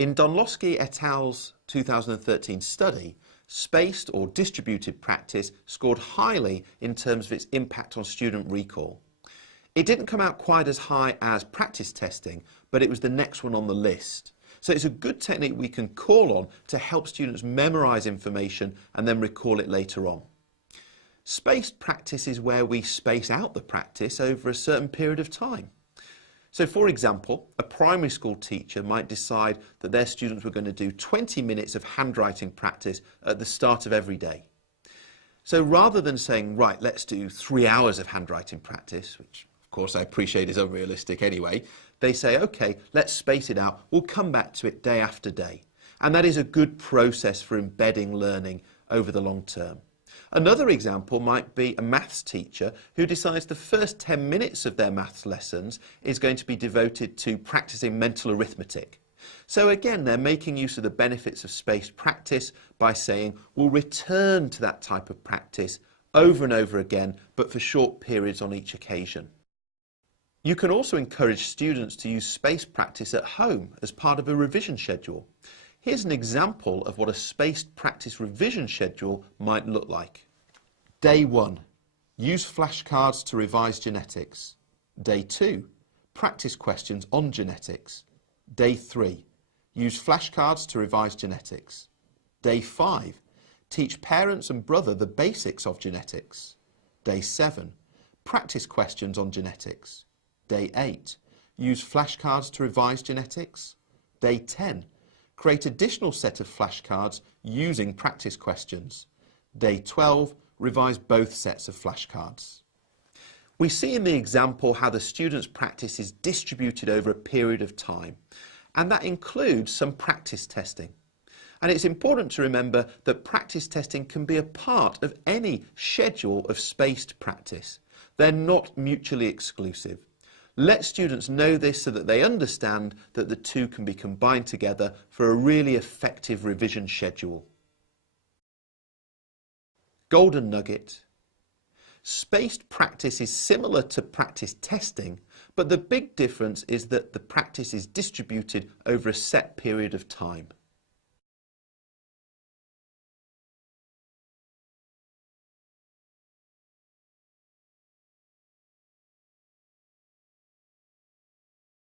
In Donlosky et al.'s 2013 study, spaced or distributed practice scored highly in terms of its impact on student recall. It didn't come out quite as high as practice testing, but it was the next one on the list. So it's a good technique we can call on to help students memorise information and then recall it later on. Spaced practice is where we space out the practice over a certain period of time. So for example, a primary school teacher might decide that their students were going to do 20 minutes of handwriting practice at the start of every day. So rather than saying, right, let's do 3 hours of handwriting practice, which of course I appreciate is unrealistic anyway, they say, okay, let's space it out. We'll come back to it day after day. And that is a good process for embedding learning over the long term. Another example might be a maths teacher who decides the first 10 minutes of their maths lessons is going to be devoted to practicing mental arithmetic. So again, they're making use of the benefits of spaced practice by saying, we'll return to that type of practice over and over again, but for short periods on each occasion. You can also encourage students to use spaced practice at home as part of a revision schedule. Here's an example of what a spaced practice revision schedule might look like. Day 1, use flashcards to revise genetics. Day 2, practice questions on genetics. Day 3, use flashcards to revise genetics. Day 5, teach parents and brother the basics of genetics. Day 7, practice questions on genetics. Day 8, use flashcards to revise genetics. Day 10, create additional set of flashcards using practice questions. Day 12, revise both sets of flashcards. We see in the example how the student's practice is distributed over a period of time, and that includes some practice testing. And it's important to remember that practice testing can be a part of any schedule of spaced practice. They're not mutually exclusive. Let students know this so that they understand that the two can be combined together for a really effective revision schedule. Golden nugget. Spaced practice is similar to practice testing, but the big difference is that the practice is distributed over a set period of time.